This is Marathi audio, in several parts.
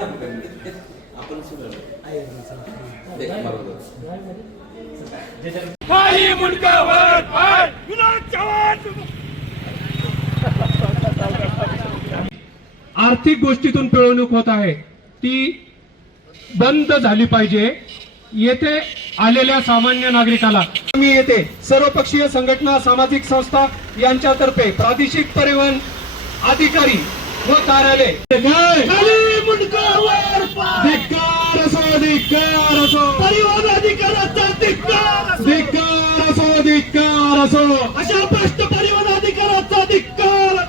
आपण आर्थिक गोष्टीतून पिळवणूक होत आहे. ती बंद झाली पाहिजे. येथे आलेल्या सामान्य नागरिकाला. मी येथे सर्वपक्षीय संघटना सामाजिक संस्था यांच्यातर्फे प्रादेशिक परिवहन अधिकारी व कार्यालय. धिक्कार असो. परिवहन अधिकाराचा धिक्कार असो. धिक्कार असो धिक्कार असो. अशा भ्रष्ट परिवहन अधिकाराचा धिक्कार.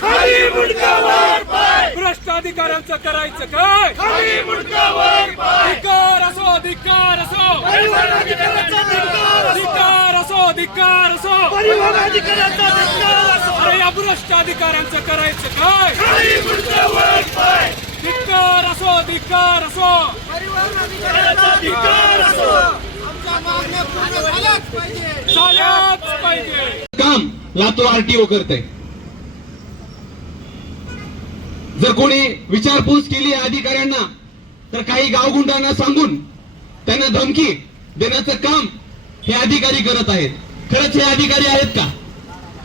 खाली मुंडकावर पाय. भ्रष्ट अधिकाऱ्यांचं करायचं काय? खाली मुंडकावर पाय. अधिकार असो अधिकार असो. परिवहन अधिकाराचा धिक्कार. अधिकार असो अधिकार असो. परिवहन अधिकाराचा धिक्कार असो. अरे या भ्रष्ट अधिकाऱ्यांचं करायचं काय? खाली मुंडकावर पाय. धिक्कार असो धिक्कार असो. धिक्कार असो झाल्याच पाहिजे. काम लातूर आरटीओ करते. जर कोणी विचारपूस केली अधिकाऱ्यांना तर काही गावगुंडांना सांगून त्यांना धमकी देण्याचं काम हे अधिकारी करत आहेत. खरंच हे अधिकारी आहेत का?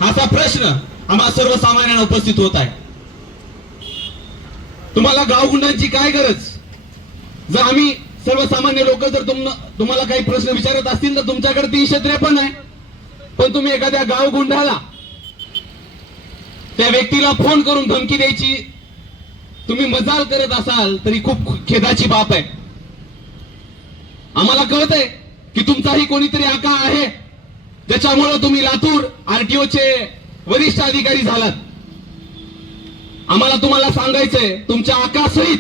असा प्रश्न आम्हा सर्वसामान्यांना उपस्थित होत आहे. तुम्हाला गावगुंडांची काय गरज? जर आम्ही सर्वसामान्य लोक जर तुम्हाला काही प्रश्न विचारत असतील तर तुमच्याकडे तीनशे त्रेपन्न आहे. पण तुम्ही एखाद्या गावगुंडाला त्या व्यक्तीला फोन करून धमकी द्यायची तुम्ही मजाल करत असाल तरी खूप खेदाची बाब आहे. आम्हाला कळत आहे की तुमचाही कोणीतरी आका आहे ज्याच्यामुळं तुम्ही लातूर आरटीओचे वरिष्ठ अधिकारी झालात. आम्हाला तुम्हाला सांगायचंय तुमच्या आकासहित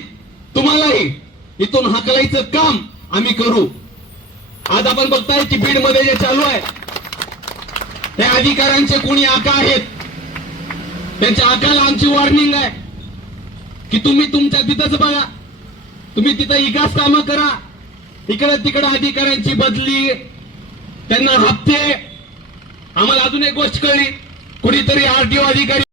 तुम्हालाही इथून हाकलायचं काम आम्ही करू. आज आपण बघताय की बीडमध्ये जे चालू आहे त्या अधिकाऱ्यांचे कोणी आका आहेत? त्यांच्या आकाला आमची वॉर्निंग आहे की तुम्ही तुमच्या तिथंच बघा. तुम्ही तिथं विकास कामं करा. इकडे तिकडे अधिकाऱ्यांची बदली त्यांना हप्ते. आम्हाला अजून एक गोष्ट कळली कुणीतरी आरटीओ अधिकारी